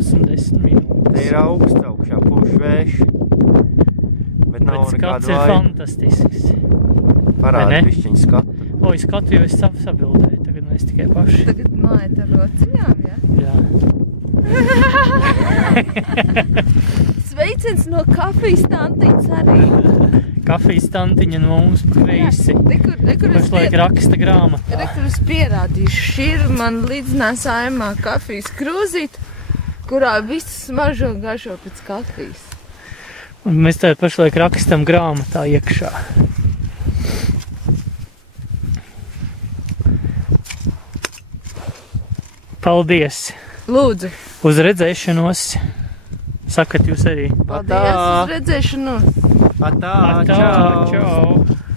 stundas un 10 minūtes. Te ir augsts augšā, pūš vējš. Bet nav Bet nekāda skats ir fantastisks. Parāda bišķiņu skatu. O, es skatu jau es sabildēju, tagad mēs tikai paši. Tagad māja ar rociņām, ja? Jā. Sveiciens no kafijas tantiņas arī. Kafijas tantiņa no mums kreisi. Nekur Pašlaik raksta grāmatā. Rekur es pierādīšu. Šī ir man līdznēsājumā kafijas krūzīte, kurā viss smaržo un garšo pēc kafijas. Un mēs tā pašlaik rakstam grāmatā iekšā. Paldies! Lūdzu! Uz redzēšanos! Sakat jūs arī! Paldies uz redzēšanos! Atā, Atā, čau!